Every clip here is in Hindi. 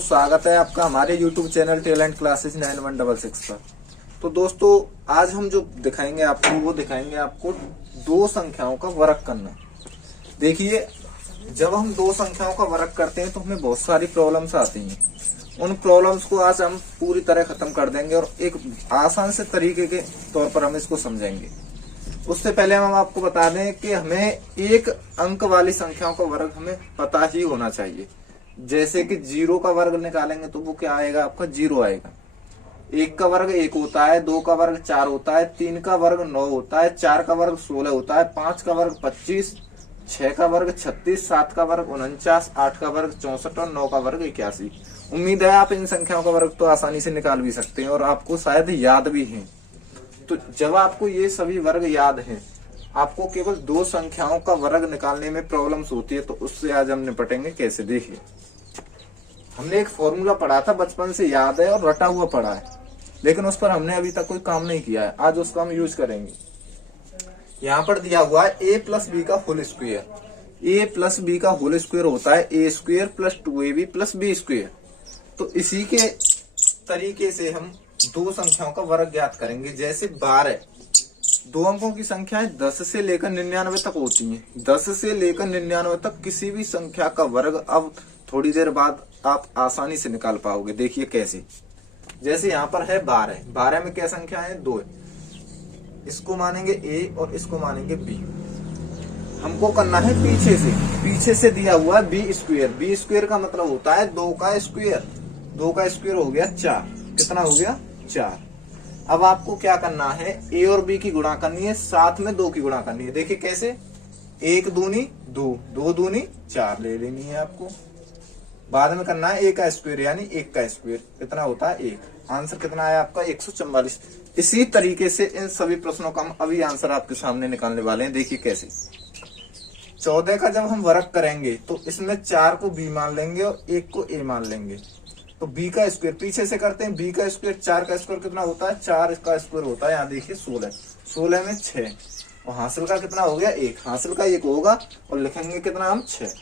स्वागत है आपका हमारे YouTube चैनल टैलेंट क्लासेस 9166 पर। तो दोस्तों आज हम जो दिखाएंगे आपको वो दिखाएंगे आपको दो संख्याओं का वर्ग करना। देखिए जब हम दो संख्याओं का वर्ग करते हैं तो हमें बहुत सारी प्रॉब्लम्स आती हैं। उन प्रॉब्लम्स को आज हम पूरी तरह खत्म कर देंगे और एक आसान से तरीके के तौर पर हम इसको समझेंगे। उससे पहले हम आपको बता दें कि हमें एक अंक वाली संख्याओं का वर्ग हमें पता ही होना चाहिए। जैसे कि 0 का वर्ग निकालेंगे तो वो क्या आएगा, आपका 0 आएगा। 1 का वर्ग 1 होता है, 2 का वर्ग 4 होता है, 3 का वर्ग 9 होता है, 4 का वर्ग 16 होता है, 5 का वर्ग 25, 6 का वर्ग 36, 7 का वर्ग 49, 8 का वर्ग 64 और 9 का वर्ग 81। उम्मीद है आप इन संख्याओं का वर्ग तो आसानी से निकाल भी सकते हैं और आपको शायद याद भी है। तो जब आपको ये सभी वर्ग याद हैं, आपको केवल दो संख्याओं का वर्ग निकालने में प्रॉब्लम्स होती है। तो उससे आज हम निपटेंगे कैसे। देखिए हमने एक फॉर्मूला पढ़ा था, बचपन से याद है और रटा हुआ पढ़ा है, लेकिन उस पर हमने अभी तक कोई काम नहीं किया है। आज उसका हम यूज करेंगे। यहाँ पर दिया हुआ है a प्लस बी का whole square. a plus B का होल स्क्वायर होता है a square plus 2ab plus B square. तो इसी के तरीके से हम दो संख्याओं का वर्ग ज्ञात करेंगे। जैसे 12, दो अंकों की संख्याएं 10 से लेकर 99 तक होती हैं। 10 से लेकर 99 तक किसी भी संख्या का वर्ग अब थोड़ी देर बाद आप आसानी से निकाल पाओगे। देखिए कैसे। जैसे यहाँ पर है 12, 12 में क्या संख्या है, 2। इसको मानेंगे a और इसको मानेंगे b। हमको करना है पीछे से दिया हुआ है b स्क्वायर। b स्क्वायर का मतलब होता है 2 का स्क्वायर। 2 का स्क्वायर हो गया 4। कितना हो गया, 4। अब आपको क्या करना है, a और b की गुणा करनी है, साथ में 2 की गुणा करनी है। देखिए कैसे, 1 दूनी 2, 2 दूनी 4 ले लेनी है आपको। बाद में करना है a का स्क्वायर यानी 1 का स्क्वायर। कितना होता है 1। आंसर कितना है आपका 144। इसी तरीके से इन सभी प्रश्नों का हम अभी आंसर आपके सामने निकालने वाले हैं। देखिए कैसे। 14 का जब हम वर्ग करेंगे तो इसमें 4 को b मान लेंगे और 1 को a मान लेंगे। तो b का स्क्वायर पीछे से करते हैं। b का स्क्वायर 4 का स्क्वायर कितना होता है, 4 का स्क्वायर होता है, यहाँ देखिए 16। 16 में 6 और हासिल का कितना हो गया 1। हासिल का 1 होगा और लिखेंगे कितना हम 6।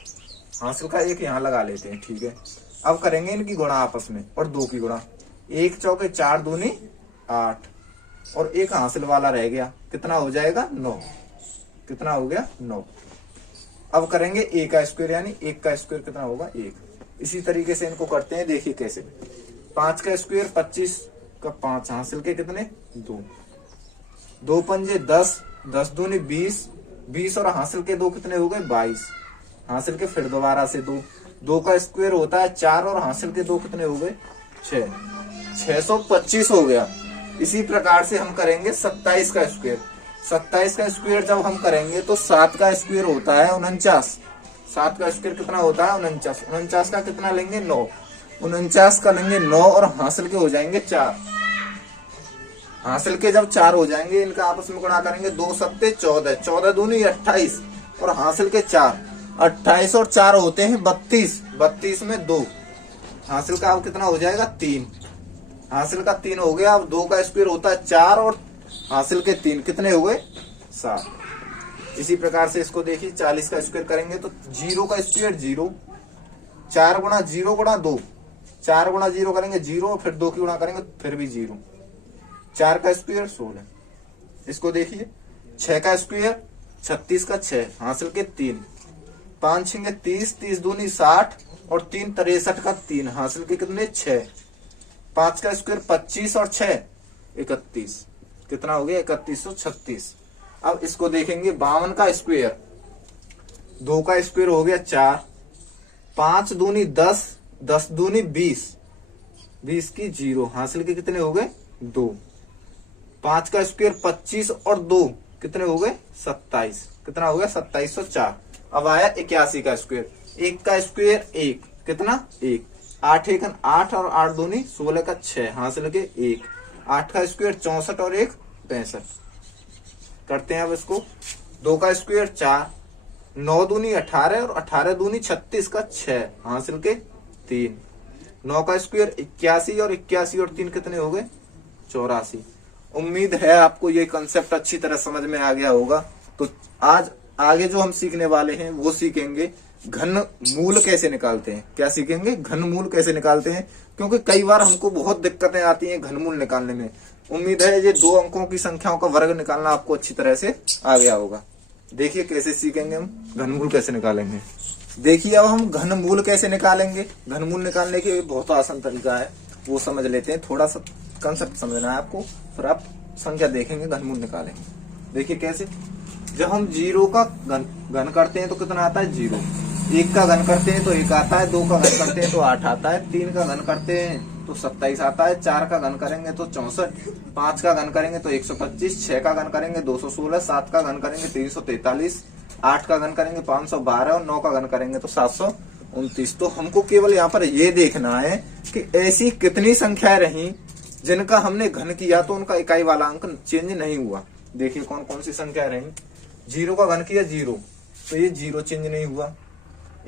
हासिल का 1 यहाँ लगा लेते हैं, ठीक है। अब करेंगे इनकी गुणा आपस में और 2 की गुणा। 1 चौके 4 दूनी 8 और 1 हासिल वाला रह गया। कितना हो जाएगा 9। कितना हो गया 9। अब करेंगे a का स्क्वायर यानी 1 का स्क्वायर कितना होगा 1। इसी तरीके से इनको करते हैं। देखिए कैसे। 5 का स्क्वायर 25 का 5 हासिल के कितने 2। 2 पंजे 10, 10 दूनी 20, 20 और हासिल के 2 कितने हो गए 22। हासिल के फिर दोबारा से 2। 2 का स्क्वायर होता है 4 और हासिल के 2 कितने हो गए 6। 625 हो गया। इसी प्रकार से हम करेंगे 27 का स्क्वायर। 27 का स्क्वायर जब हम करेंगे तो 7 का स्क्वायर होता है 49। 7 का स्क्वायर कितना होता है 49। 49 का कितना लेंगे 9। 49 का लेंगे 9 और हासिल के हो जाएंगे 4। हासिल के जब 4 हो जाएंगे इनका आपस में गुणा करेंगे। 2 सत्ते 14, 14 दूनी 28 और हासिल के 4। 28 और 4 होते हैं 32। 32 में 2 हासिल का अब कितना हो जाएगा 3। हासिल का 3 हो गया। अब 2 का स्क्वायर होता है 4 और हासिल के 3 कितने हो गए 7। इसी प्रकार से इसको देखिए 40 का स्क्वायर करेंगे तो 0 का स्क्वायर 0। 4 गुणा 0 गुणा 2, 4 गुणा 0 करेंगे 0 फिर 2 की गुणा करेंगे फिर भी 0। 4 का स्क्वायर 16। इसको देखिए 6 का स्क्वायर 36 का 6 हासिल के 3। 5 6 30, 30 दूनी 60 और 3 63 का 3 हासिल के कितने 6। 5 का स्क्वायर 25 और 6 31। कितना हो गया 3136। अब इसको देखेंगे 52 का स्क्वायर। 2 का स्क्वायर हो गया 4। 5 दूनी 10, 10 दूनी 20, 20 की 0 हासिल के कितने हो गए 2। 5 का स्क्वायर 25 और 2 कितने हो गए 27। कितना हो गया 2704। अब आया 81 का स्क्वायर। 1 का स्क्वायर 1 कितना 1। 8 1 8 और 8 दूनी 16 का 6 हासिल के 1। 8 का स्क्वायर 64 और 1 65। करते हैं अब इसको। 2 का स्क्वायर 4, 9 दूनी 18 और 18 दूनी 36 का 6 हासिल के 3। 9 का स्क्वायर 81 और 81 और 3 कितने हो गए 84। उम्मीद है आपको ये कंसेप्ट अच्छी तरह समझ में आ गया होगा। तो आज आगे जो हम सीखने वाले हैं वो सीखेंगे घन मूल कैसे निकालते हैं। क्या सीखेंगे, घन मूल कैसे निकालते हैं, क्योंकि कई बार हमको बहुत दिक्कतें आती हैं घन मूल निकालने में। उम्मीद है ये 2 अंकों की संख्याओं का वर्ग निकालना आपको अच्छी तरह से आ गया होगा। देखिए कैसे सीखेंगे हम घन मूल कैसे निकालेंगे। देखिए अब हम घन मूल कैसे निकालेंगे। घन मूल निकालने के बहुत आसान तरीका है, वो समझ लेते हैं। थोड़ा सा कंसेप्ट समझना है आपको, फिर आप संख्या देखेंगे, घन मूल निकालेंगे। देखिए कैसे, जब हम 0 का घन करते हैं तो कितना आता है 0, 1 का घन करते हैं तो 1 आता है, 2 का घन करते हैं तो 8 आता है, 3 का घन करते हैं तो 27 आता है, 4 का घन करेंगे तो 64, 5 का घन करेंगे तो 125, 6 का घन करेंगे 216, 7 का घन करेंगे 343, 8 का घन करेंगे 512 और 9 का घन करेंगे तो 729। तो हमको केवल यहाँ पर ये देखना है कि ऐसी कितनी संख्याएं रही जिनका हमने घन किया तो उनका इकाई वाला अंक चेंज नहीं हुआ। देखिए कौन कौन सी संख्या रही। 0 का घन किया 0, तो ये 0 चेंज नहीं हुआ।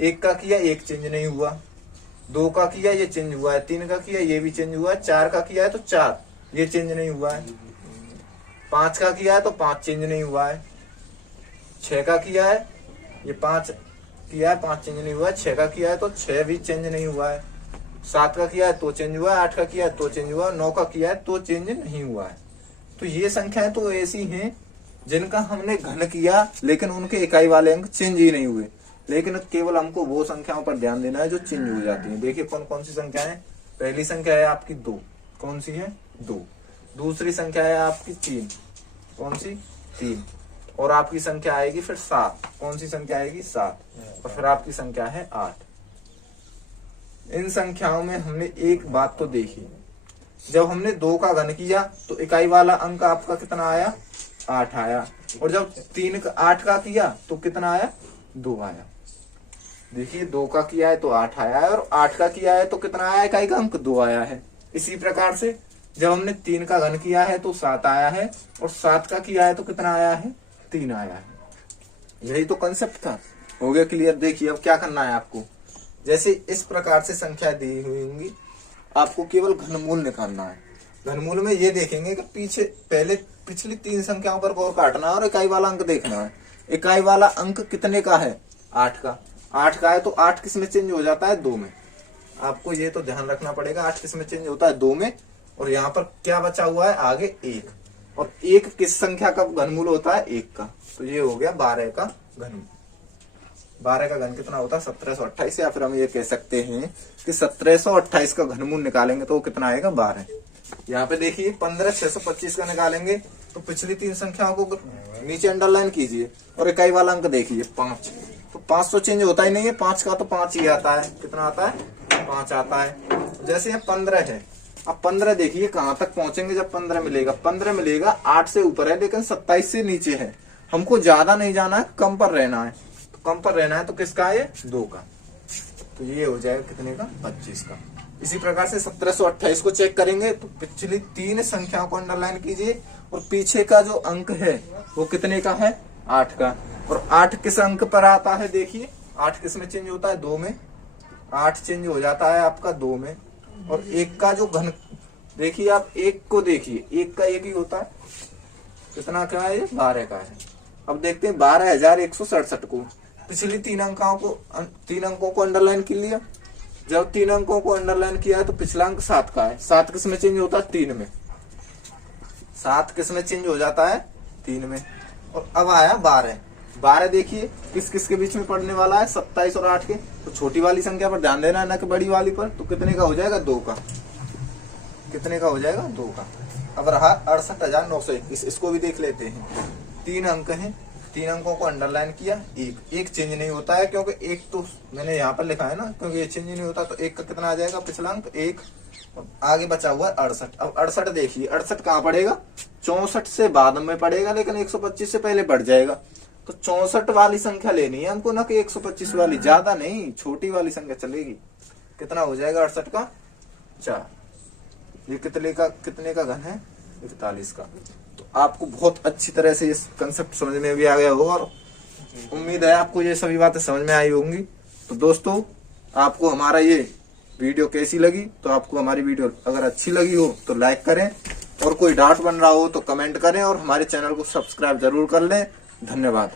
1 का किया 1 चेंज नहीं हुआ। 2 का किया ये चेंज हुआ है। 3 का किया ये भी चेंज हुआ है। 4 का किया है तो 4, ये चेंज नहीं हुआ है। 5 का किया है तो 5 चेंज नहीं हुआ है। 6 का किया है, ये 5 किया है, 5 चेंज नहीं हुआ है। 6 का किया है तो 6 भी चेंज नहीं हुआ है। 7 का किया है तो चेंज हुआ है। 8 का किया है तो चेंज हुआ है। 9 का किया है तो चेंज नहीं हुआ है। तो ये संख्याएं तो ऐसी हैं जिनका हमने घन किया लेकिन उनके इकाई वाले अंक चेंज ही नहीं हुए। लेकिन केवल हमको वो संख्याओं पर ध्यान देना है जो चेंज हो जाती हैं। देखिए कौन कौन सी संख्या है। पहली संख्या है आपकी 2, कौन सी है 2। दूसरी संख्या है आपकी 3, कौन सी 3। और आपकी संख्या आएगी फिर 7, कौन सी संख्या आएगी 7। और फिर आपकी संख्या है 8। इन संख्याओं में हमने एक बात तो देखी, जब हमने 2 का घन किया तो इकाई वाला अंक आपका कितना आया 8 आया। और जब 8 का किया तो कितना आया 2 आया। देखिए 2 का किया है तो 8 आया है और 8 का किया है तो कितना आया इकाई का अंक 2 आया है। इसी प्रकार से जब हमने 3 का घन किया है तो 7 आया है और 7 का किया है तो कितना आया है 3 आया है। यही तो कंसेप्ट था। हो गया क्लियर। देखिए अब क्या करना है आपको, जैसे इस प्रकार से संख्या दी हुई होंगी, आपको केवल घनमूल निकालना है। घनमूल में ये देखेंगे कि पिछली 3 संख्याओं पर गौर काटना है और इकाई वाला अंक देखना है। इकाई वाला अंक कितने का है 8 का। 8 का है तो 8 किस में चेंज हो जाता है 2 में। आपको ये तो ध्यान रखना पड़ेगा 8 किस में चेंज होता है 2 में। और यहाँ पर क्या बचा हुआ है आगे 1, और 1 किस संख्या का घनमूल होता है 1 का। तो ये हो गया 12 का घनमूल। 12 का घन कितना होता है 1728, या फिर हम ये कह सकते हैं कि 1728 का घनमूल निकालेंगे तो वो कितना आएगा 12। यहाँ पे देखिए 15625 का निकालेंगे तो पिछली 3 संख्याओं को नीचे अंडरलाइन कीजिए और इकाई वाला अंक देखिए 5। तो 5 तो चेंज होता ही नहीं है, 5 का तो 5 ही आता है। कितना आता है 5 आता है। जैसे 15 है, अब 15 देखिए कहां तक पहुंचेंगे जब 15 मिलेगा। 15 मिलेगा 8 से ऊपर है लेकिन 27 से नीचे है। हमको ज्यादा नहीं जाना है, कम पर रहना है। तो कम पर रहना है तो किसका है 2 का। तो ये हो जाएगा कितने का 25 का। इसी प्रकार से 1728 को चेक करेंगे तो पिछली 3 संख्याओं को अंडरलाइन कीजिए और पीछे का जो अंक है वो कितने का है 8 का। और 8 किस अंक पर आता है देखिए, 8 किस में चेंज होता है 2 में। 8 चेंज हो जाता है आपका 2 में। और 1 का जो घन देखिए, आप 1 को देखिए, 1 का 1 ही होता है। कितना का है 12 का है। अब देखते हैं 12167 को। पिछली 3 अंकों को अंडरलाइन कर लिया। जब 3 अंकों को अंडरलाइन किया है तो पिछला अंक 7 का है। 7 किस में चेंज होता है 3 में। 7 किस में चेंज हो जाता है 3 में। और अब आया 12। 12 देखिए किस किस के बीच में पड़ने वाला है 27 और 8 के। तो छोटी वाली संख्या पर ध्यान देना है ना कि बड़ी वाली पर। तो कितने का हो जाएगा 2 का। कितने का हो जाएगा 2 का। अब रहा 68,921। इसको भी देख लेते हैं। 3 अंक हैं, 3 अंकों को अंडरलाइन किया। एक चेंज नहीं होता है क्योंकि 1 तो मैंने यहाँ पर लिखा है ना, क्योंकि ये चेंज नहीं होता। तो 1 का कितना आ जाएगा पिछला अंक 1। आगे बचा हुआ है 68। अब 68 देखिए, 68 कहाँ पड़ेगा 64 से बाद में पड़ेगा, लेकिन 125 से पहले बढ़ जाएगा। तो 64 वाली संख्या लेनी है हमको, ना कि 125 वाली। ज्यादा नहीं, छोटी वाली संख्या चलेगी। कितना हो जाएगा 68 का 4। ये कितने का घन है 41 का। तो आपको बहुत अच्छी तरह से इस कंसेप्ट समझ में भी आ गया होगा और उम्मीद है आपको ये सभी बातें समझ में आई होंगी। तो दोस्तों, आपको हमारा ये वीडियो कैसी लगी, तो आपको हमारी वीडियो अगर अच्छी लगी हो तो लाइक करें, और कोई डाउट बन रहा हो तो कमेंट करें, और हमारे चैनल को सब्सक्राइब जरूर कर लें। धन्यवाद।